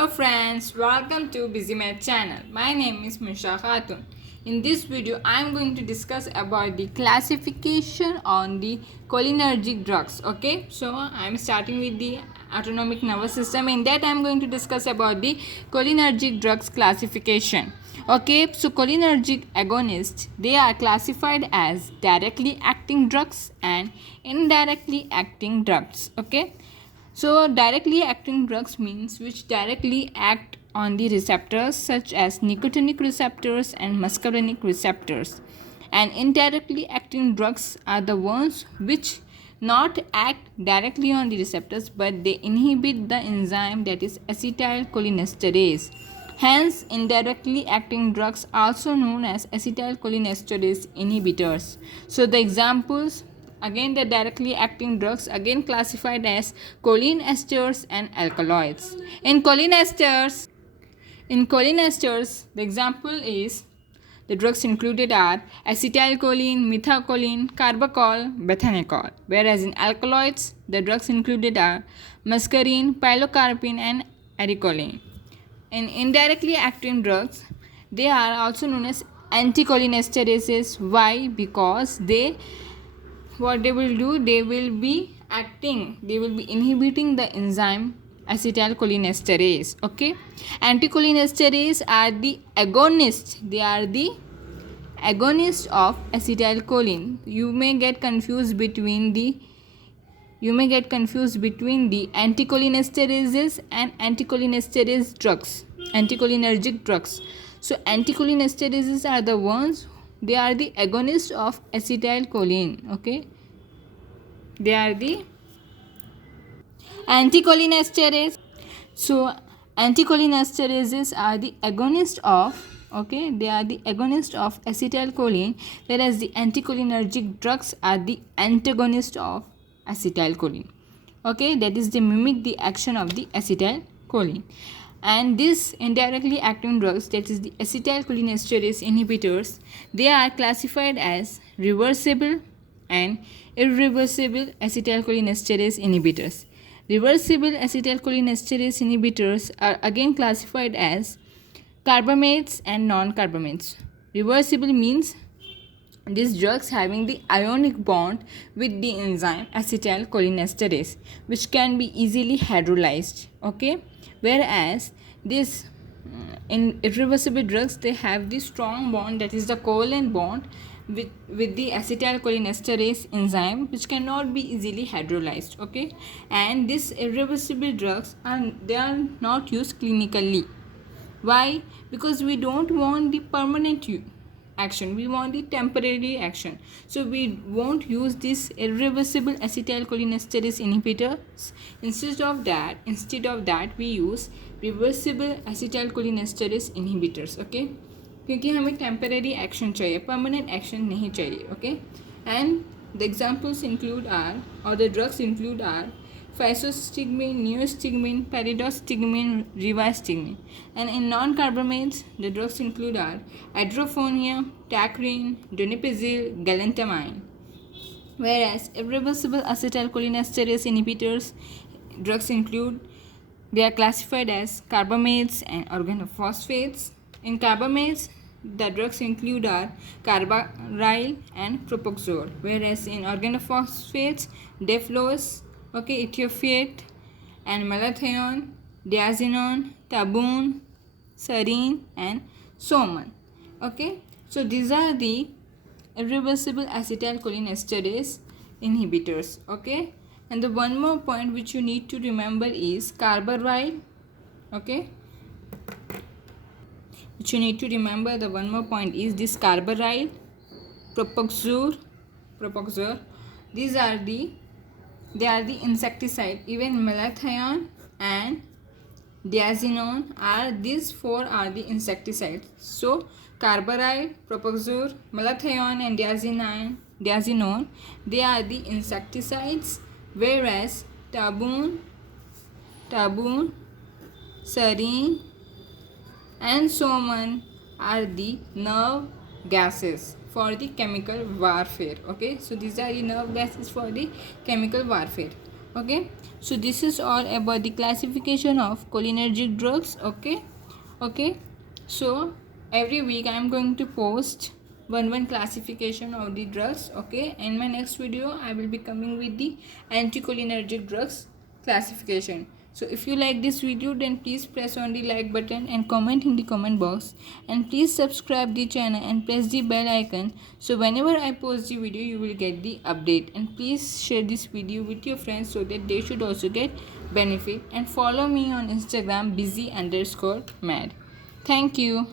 Hello friends, welcome to BusyMed channel. My name is Misha Khatun. In this video, I am going to discuss about the classification on the cholinergic drugs. Okay, so I am starting with the autonomic nervous system. In that, I am going to discuss about the cholinergic drugs classification. Okay, so cholinergic agonists, they are classified as directly acting drugs and indirectly acting drugs. Okay, so directly acting drugs means which directly act on the receptors such as nicotinic receptors and muscarinic receptors, and indirectly acting drugs are the ones which not act directly on the receptors but they inhibit the enzyme that is acetylcholinesterase. Hence, indirectly acting drugs also known as acetylcholinesterase inhibitors. So the examples, again the directly acting drugs again classified as choline esters and alkaloids. In choline esters, the example is the drugs included are acetylcholine, methacholine, carbachol, bethanechol. Whereas in alkaloids, the drugs included are muscarine, pilocarpine, and ericoline. In indirectly acting drugs, they are also known as anticholinesterases. Why? Because what they will do, they will be inhibiting the enzyme acetylcholinesterase. Okay, anticholinesterase are the agonists. They are the agonist of acetylcholine. You may get confused between the anticholinesterases and anticholinesterase drugs, anticholinergic drugs. So anticholinesterases are the ones, they are the agonist of acetylcholine. Okay, they are the anticholinesterase. So anticholinesterases are the agonist of, okay, they are the agonist of acetylcholine, whereas the anticholinergic drugs are the antagonist of acetylcholine. Okay, that is they mimic the action of the acetylcholine. And these indirectly acting drugs, that is the acetylcholinesterase inhibitors, they are classified as reversible and irreversible acetylcholinesterase inhibitors. Reversible acetylcholinesterase inhibitors are again classified as carbamates and non-carbamates. Reversible means these drugs having the ionic bond with the enzyme acetylcholinesterase, which can be easily hydrolyzed. Okay, whereas this in irreversible drugs, they have the strong bond, that is the covalent bond with the acetylcholinesterase enzyme, which cannot be easily hydrolyzed. Okay, and these irreversible drugs are not used clinically. Why? Because we don't want the permanent action, we want the temporary action. So we won't use this irreversible acetylcholinesterase inhibitors. Instead of that we use reversible acetylcholinesterase inhibitors. Okay, क्योंकि हमें temporary action चाहिए, permanent action नहीं चाहिए. Okay, and the examples include are, और the drugs include are physostigmine, neostigmine, peridostigmine, rivastigmine. And in non-carbamates, the drugs include are adrophonia, tacrine, donepezil, galantamine. Whereas irreversible acetylcholinesterase inhibitors drugs include, they are classified as carbamates and organophosphates. In carbamates, the drugs include are carbaryl and propoxyl, whereas in organophosphates, deflos, okay, etiopiate and malathion, diazinon, tabun, serine and soman. Okay, so these are the irreversible acetylcholinesterase inhibitors. Okay, and the one more point which you need to remember is carbaryl. Okay, which you need to remember, the one more point is this carbaryl, propoxyl. They are the insecticide. Even malathion and diazinon are, these four are the insecticides. So carbaryl, propoxyl, malathion and diazinon, they are the insecticides, whereas tabun, serine and soman are the nerve gases for the chemical warfare. Okay, so these are the nerve gases for the chemical warfare. Okay, so this is all about the classification of cholinergic drugs. Okay, so every week I am going to post one classification of the drugs. Okay, in my next video I will be coming with the anticholinergic drugs classification. So if you like this video, then please press on the like button and comment in the comment box, and please subscribe the channel and press the bell icon, so whenever I post the video you will get the update. And please share this video with your friends so that they should also get benefit, and follow me on Instagram busy_mad. Thank you.